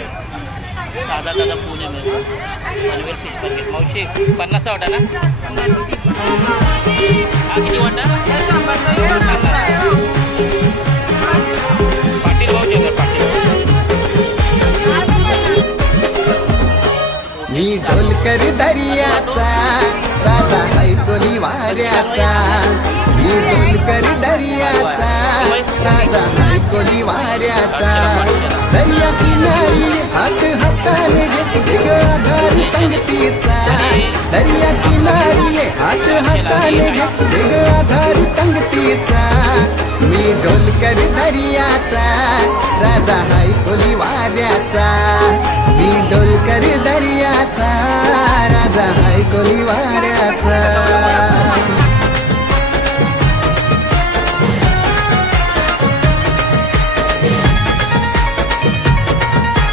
ताजा ताजा Pune Panvel fish market. मावशी 50 वाटा ना. हा किती वाटा. पाटील भाऊ जेकर पाटील. मी ढोलकर दर्याचा राजा हैकोली वाऱ्याचा. मी ढोलकर दर्याचा राजा हैकोली वाऱ्याचा. दर्या किनारी हात हाताने घेते ग आधार संगतीचा. दर्या किनारी हात हाताने घेते ग आधार संगतीचा. मी ढोलकर दर्याचा राजा हैकोली वाऱ्याचा.